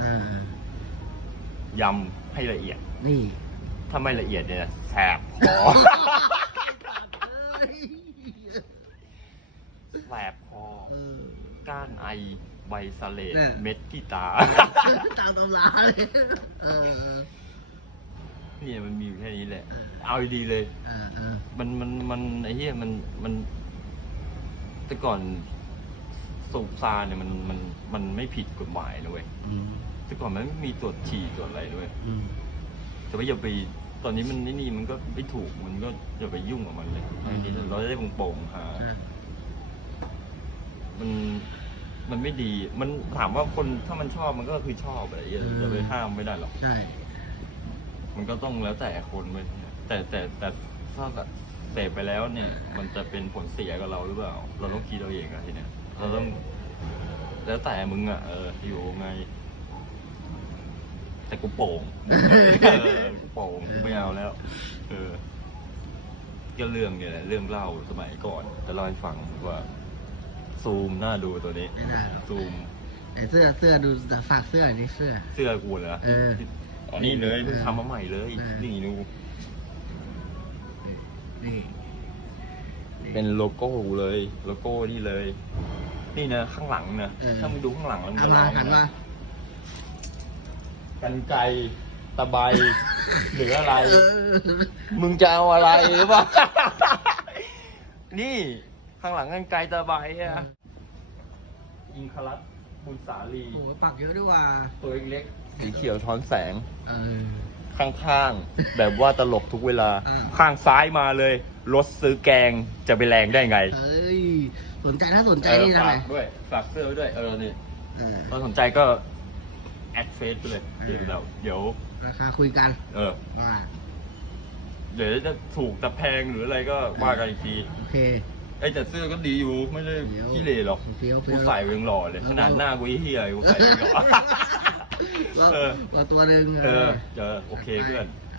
เออยำให้ละเอียด นี่ถ้าไม่ละเอียดเนี่ยแสบคอเอ้ยแสบคอ เออก้านไอใบสะเลดเนี่ยเม็ดกีตาร์ตามตำราเลยเออเนี่ยมันมีอยู่แค่นี้แหละ เออเอาดีๆเลยเออเออมันมันมันไอ้เหี้ยมันมัน แต่ก่อน สูบซาเนี่ยมันมันมันไม่ผิดกฎหมายนะเว้ยอืมแต่แต่ก่อนมันไม่มีตรวจฉี่ตรวจอะไรด้วย อืม แต่ว่าอย่าไปตอนนี้มันนี่นี่มันก็ไม่ถูกมันก็อย่าไปยุ่งกับมันเลยอืมอันนี้เราจะได้โปร่งๆหา ใช่มันมันไม่ดี มันถามว่าคนถ้ามันชอบมันก็คือชอบอะไรอย่างเงี้ยจะไปห้ามไม่ได้หรอก ใช่ มันก็ต้องแล้วแต่คนไปแต่แต่แต่ถ้าเสพไปแล้วเนี่ย มันจะเป็นผลเสียกับเราหรือเปล่า เราต้องคิดเราเองอะทีเนี้ย เราต้องแล้วแต่มึงอะเอออยู่ไง แต่กูโป่งเออกูโป่งกูไม่เอาแล้ว เออ ก็เรื่องเนี่ยแหละเรื่องเล่าสมัยก่อนจะเล่าให้ฟังว่า ซูมหน้าดูตัวนี้ ไม่ได้หรอกซูมแต่เสื้อเสื้อดูฝากเสื้อนี่เสื้อ เสื้อกูเหรอเออ อ๋อนี่เลยเพิ่งทำมาใหม่เลย เออ นี่ดูนี่เป็นโลโก้เลย โลโก้นี่เลย นี่นะข้างหลังนะเออ ถ้ามึงดูข้างหลังแล้วมึงเอาจะมาร้องหันมานะกันไกรตะไบหรืออะไร เออ มึงจะเอาอะไรหรือเปล่า นี่ข้างหลังกันไกรตะไบอะอิงคลัตบุญสาลีโอ้โหปักเยอะด้วยว่าตัวเล็กๆสีเขียวท้อนแสง เออ ข้างๆ แบบว่าตลกทุกเวลา อ่า ข้างซ้ายมาเลย รถซื้อแกงจะไปแรงได้ไง เอ้ย สนใจถ้าสนใจเออนี่ทำฝาไงกด้วยฝากเสื้อไว้ด้วยเออนี่เออ ถ้าสนใจก็แอดเฟซไปเลยอืเดี๋ยมวเราเดี๋ยวราคาคุยกันเออว่าเดี๋ยวจะถูกแต่แพงหรืออะไรก็ว่ากันอีกทีโอเค ไอ้ยแต่เสื้อก็ดีอยู่ไม่ได้เดี๋ยวขี้เหร่หรอกเฟี้ยวเฟี้กูยวใส่เวงหล่อเลยเออขนาดหน้ากูเฮียกูใส่เวงหล่อ ก็เออ ก็ตัวหนึ่งเออเจอโอเคเพื่อนไ